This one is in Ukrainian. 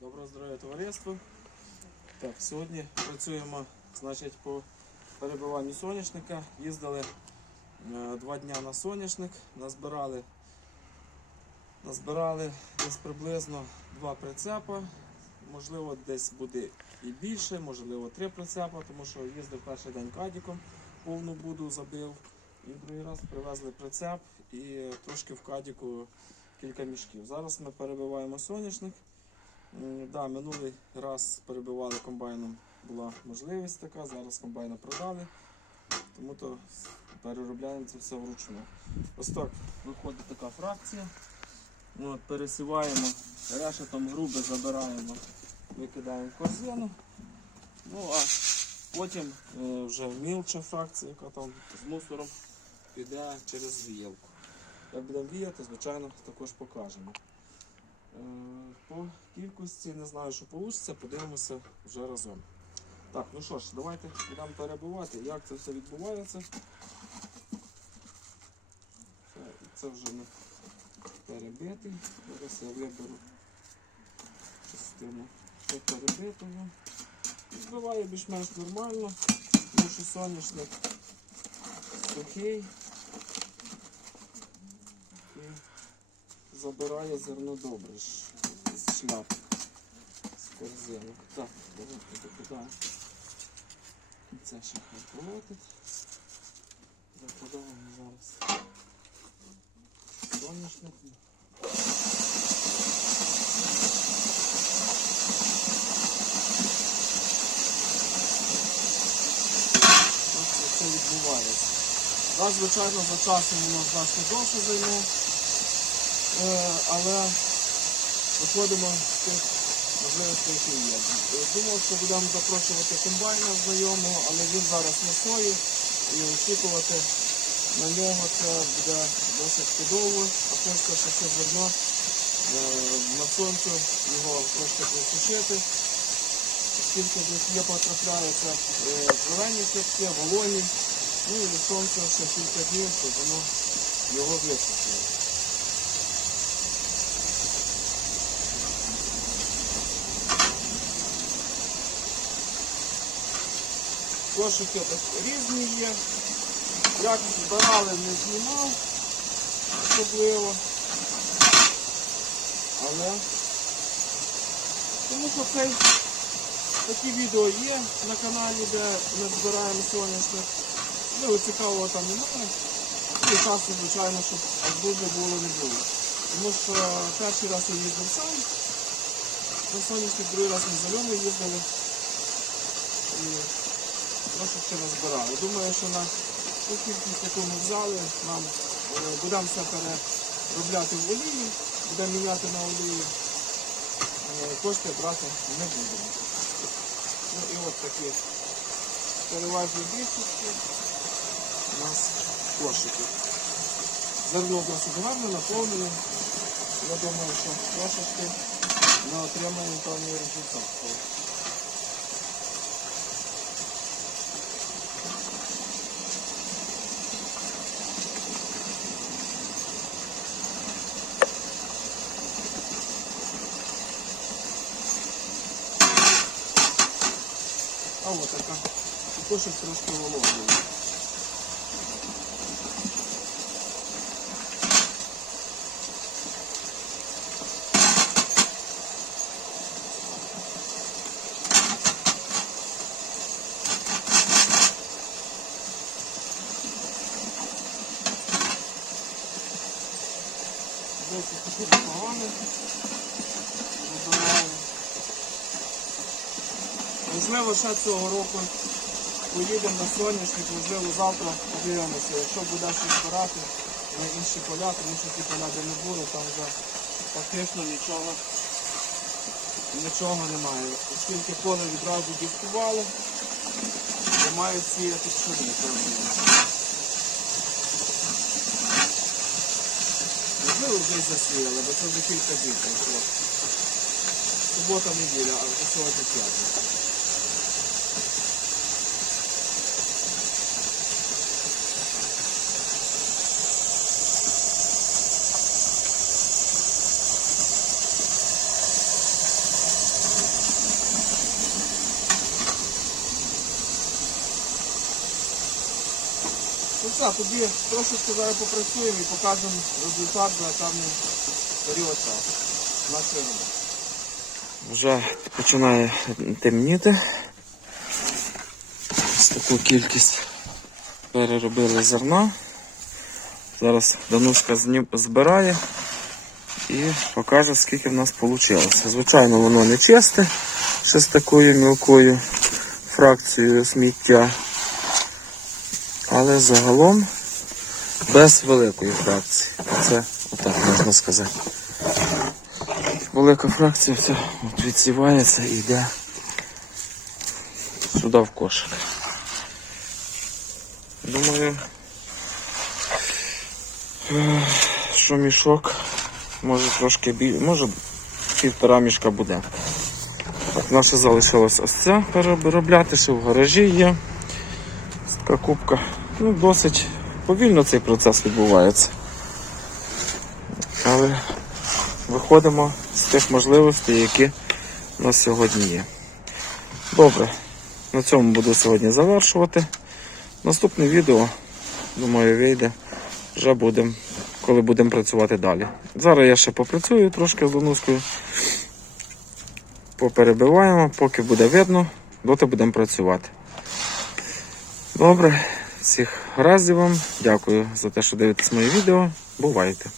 Доброго здоров'я товариство. Так, сьогодні працюємо значить, по перебиванню соняшника. Їздили е, два дні на соняшник, назбирали, назбирали десь приблизно два прицепа. Можливо, десь буде і більше, можливо, три прицепа, тому що їздив перший день кадіком, повну буду забив. І другий раз привезли прицеп і трошки в кадіку кілька мішків. Зараз ми перебиваємо соняшник. М, Да, минулий раз перебивали комбайном, була можливість така, зараз комбайна продали, тому то переробляємо це все вручну. Ось так виходить така фракція. От, пересіваємо, решетом грубе забираємо, викидаємо в корзину. Ну а потім е, вже мілча фракція, яка там з мусором, піде через віялку. Як будемо віяти, звичайно, також покажемо. Е, По кількості не знаю, що вийде, подивимося вже разом. Так, ну що ж, давайте будемо перебувати, як це все відбувається. Це, вже не перебитий. Зараз я виберу частину перебитого. Збиває більш-менш нормально, тому що соняшник сухий. І забирає зерно добре з шляп з корзинок. Так, давайте докидаємо. Це ще хай полотить. Закладаємо зараз соняшник. Ось це відбувається. Так, звичайно, за часом воно значно довше займе. Е, але виходимо з тих можливостей, які є. Е, Думав, що будемо запрошувати комбайна знайомого, але він зараз на сої і очікувати на нього це буде досить чудово, а хочеться ще це зерно е, на сонцю його трошки просушити. Оскільки десь є потрапляються зелені шляпки, вологі, ну і сонце ще кілька днів, щоб воно його висушило. Кошики різні є. Як збирали, не знімав особливо. Але тому що цей, такі відео є на каналі, де ми збираємо соняшник. Ну, цікавого там немає. І часу, звичайно, щоб дуже було не було. Тому що перший раз я їздив сам. На соняшник, другий раз на зелений їздили. І трошечки назбирали. Думаю, що на ту кількість, яку ми взяли, нам е, будемо все переробляти в олії, будемо міняти на олію. Е, Кошти брати не будемо. Ну і от такі переважні більшості у нас кошики. Зерно досить гарно наповнює. Я думаю, що трошечки ми отримаємо певний результат. А от така. І кошик трошки вологий. Досить таки непогано. Вибираємо. Можливо, ще цього року поїдемо на соняшник, можливо, завтра подивимося, якщо буде щось збирати на інші поля, тому що ті поля, де не було, там вже фактично нічого, нічого немає. Оскільки поле відразу дискували, то мають сіяти пшеницю. Можливо, вже засіяли, бо це вже кілька пройшло. Субота, неділя, а вже сьогодні п'ятниця. Ну все, тоді трошечки зараз попрацюємо і покажемо результат за певний період часу. Нашої. Вже починає темніти. Ось таку кількість переробили зерна. Зараз Данушка збирає і покаже, скільки в нас вийшло. Звичайно, воно не чисте, ще з такою мілкою фракцією сміття. Але загалом без великої фракції. Це отак можна сказати. Велика фракція от відсівається і йде сюди в кошик. Думаю, що мішок може трошки більше, може півтора мішка буде. Так, наша залишилась ось ця переробляти, що в гаражі є. Така кубка. Ну, досить повільно цей процес відбувається. Але виходимо з тих можливостей, які у нас сьогодні є. Добре, на цьому буду сьогодні завершувати. Наступне відео, думаю, вийде. Вже будемо, коли будемо працювати далі. Зараз я ще попрацюю трошки з лунускою. Поперебиваємо, поки буде видно, доти будемо працювати. Добре, всіх разів вам. Дякую за те, що дивитесь моє відео. Бувайте!